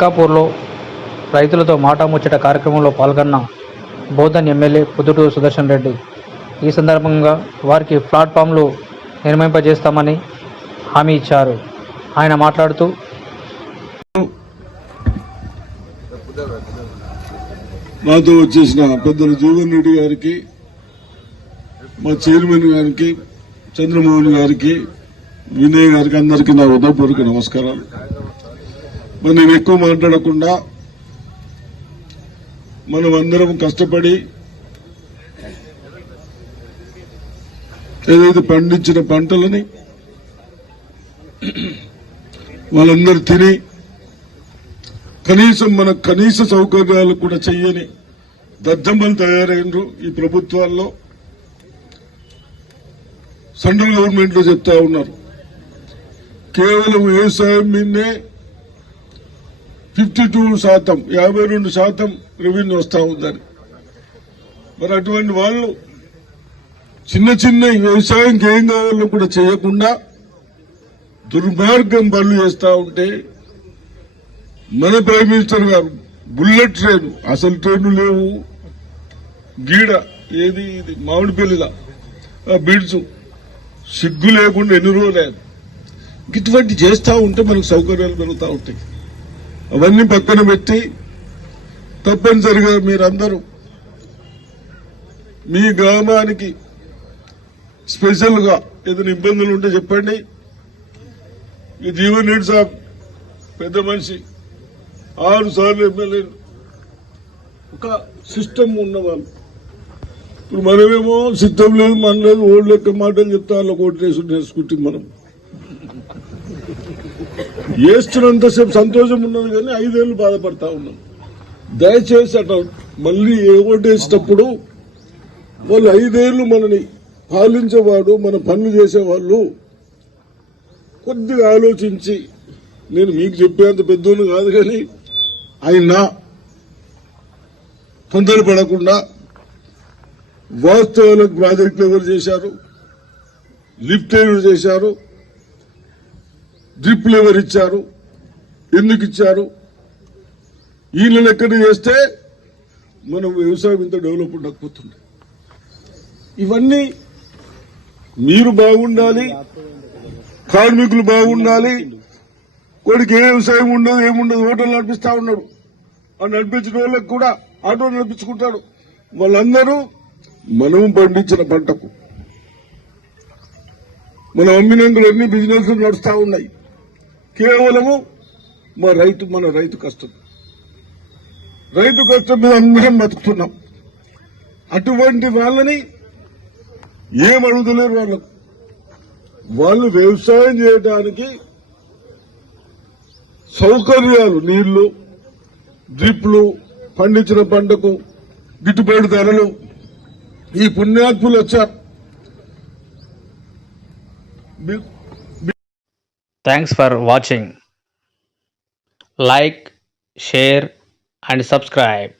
వెంకాపూర్లో రైతులతో మాటాముచ్చట కార్యక్రమంలో పాల్గొన్న బోధన్ ఎమ్మెల్యే పొద్దుటూరు సుదర్శన్ రెడ్డి ఈ సందర్భంగా వారికి ప్లాట్ఫామ్లు నిర్మింపజేస్తామని హామీ ఇచ్చారు. ఆయన మాట్లాడుతూ నాతో వచ్చేసిన పెద్దలు జీవన్ రెడ్డి గారికి, మా చైర్మన్ గారికి, చంద్రమోహన్ గారికి, వినయ్ గారికి అందరికీ నా హృదయపూర్వక నమస్కారాలు. మరి నేను ఎక్కువ మాట్లాడకుండా మనం అందరం కష్టపడి ఏదైతే పండించిన పంటలని వాళ్ళందరూ తిని కనీసం మన కనీస సౌకర్యాలు కూడా చెయ్యని దద్దమ్మలు తయారైనరు ఈ ప్రభుత్వాల్లో. సెంట్రల్ గవర్నమెంట్ లో చెప్తా ఉన్నారు కేవలం వ్యవసాయం మీదనే 52%, 52% రెవెన్యూ వస్తా ఉందని. మరి అటువంటి వాళ్ళు చిన్న చిన్న వ్యవసాయంకి ఏం కావాలో కూడా చేయకుండా దుర్మార్గం పనులు చేస్తా ఉంటే మన ప్రైమ్ మినిస్టర్ గారు బుల్లెట్ ట్రైన్, అసలు ట్రైన్లు లేవు, గీడ ఏది ఇది మామిడిపల్లిలా బిడ్స్ సిగ్గు లేకుండా ఎన్ని రోజులేదు. ఇటువంటి చేస్తా ఉంటే మనకు సౌకర్యాలు పెరుగుతూ ఉంటాయి. అవన్నీ పక్కన పెట్టి తప్పనిసరిగా మీరందరూ మీ గ్రామానికి స్పెషల్ గా ఏదైనా ఇబ్బందులు ఉంటే చెప్పండి. ఈ జీవన్ రెడ్డి సాబ్ పెద్ద మనిషి, 6 సార్లు ఎమ్మెల్యే, ఒక సిస్టమ్ ఉన్నవాళ్ళు. ఇప్పుడు మనమేమో సిద్ధం లేదు, మన లేదు, ఓళ్ళు లెక్క మాటలు చెప్తా వాళ్ళ ఓటు వేసుకుంటాం. మనం వేస్తున్నంతసేపు సంతోషం ఉన్నది కానీ 5 ఏళ్ళు బాధపడతా ఉన్నాం. దయచేసి అట్లా మళ్ళీ ఓటేసేటప్పుడు వాళ్ళు 5 ఏళ్ళు మనని పాలించేవాడు, మన పనులు చేసేవాళ్ళు కొద్దిగా ఆలోచించి, నేను మీకు చెప్పేంత పెద్దోళ్ళు కాదు కానీ అయినా తొందరపడకుండా వాస్తవాలకు ప్రాజెక్టులు ఎవరు చేశారు, లిఫ్ట్ ఎవరు చేశారు, డ్రిప్లు ఎవరు ఇచ్చారు, ఎందుకు ఇచ్చారు, వీళ్ళ లెక్కన చేస్తే మనం వ్యవసాయం ఇంత డెవలప్ ఉండకపోతుంది. ఇవన్నీ మీరు బాగుండాలి, కార్మికులు బాగుండాలి. కొడుకు ఏ వ్యవసాయం ఉండదు, ఏముండదు, హోటల్ నడిపిస్తా ఉన్నాడు. ఆ నడిపించిన వాళ్ళకి కూడా ఆటో నడిపించుకుంటాడు. వాళ్ళందరూ మనం పండించిన పంటకు మనం అమ్మినందుకు అన్ని బిజినెస్ నడుస్తా ఉన్నాయి. కేవలము మన రైతు కష్టం మీద అందరం బతుకుతున్నాం. అటువంటి వాళ్ళని ఏం అడుగుతలేరు. వాళ్ళు వ్యవసాయం చేయడానికి సౌకర్యాలు, నీళ్లు, డ్రిప్లు, పండించిన పంటకు గిట్టుబాటు ధరలు, ఈ పుణ్యాత్ములు వచ్చారు. Thanks for watching. Like, share and subscribe.